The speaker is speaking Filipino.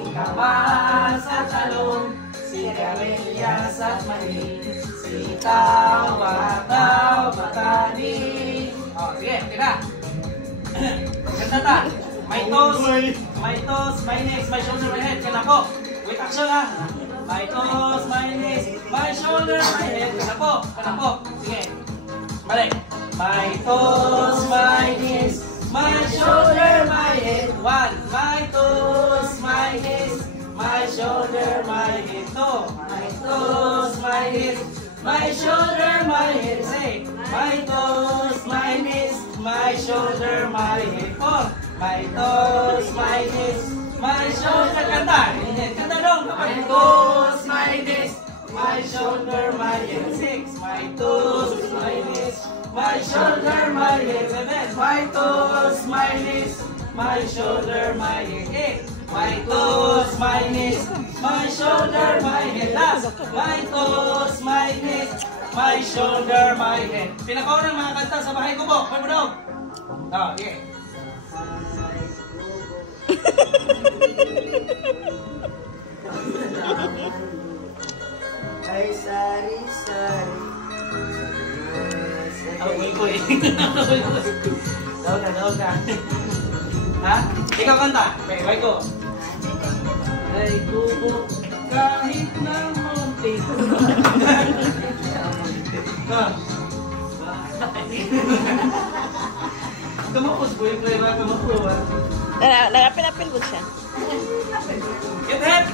Singkamas at talong, sigarilyas at mani, sitaw, bataw, batani. O, sige, tira. Ganda ta. My toes, my knees, my shoulder, my head. Kana po. Wait, action ha. My toes, my knees, my shoulder, my head. Kana po. Sige. Balik. My toes, my knees, my shoulder, my head. One. My toes, my knees, my shoulder, my head. Two. My toes, my knees, my shoulder, my head. Say. My toes, my knees, my shoulder, my head. Four. My toes, my knees, my shoulder. Kanta. Kanta dong. My toes, my knees, my shoulder, my head. Six. My toes, my knees, my shoulder, my head. Seven. My toes, my knees, my shoulder, my head. Eight. My toes, my knees, my shoulder, my head. Last. My toes, my knees, my shoulder, my head. Pinakaunang mga kanta sa bahay ko po. Pwede mo daw. Oh, yeah. Ay, sari-sari. Awoy ko eh. Daw na. Ha? Ikaw kanta. Bye ko. Ay, kubo kahit na munti. Kamapos po yung play ba? Kamapos ba? Nagapil-apil mo siya. Get hit!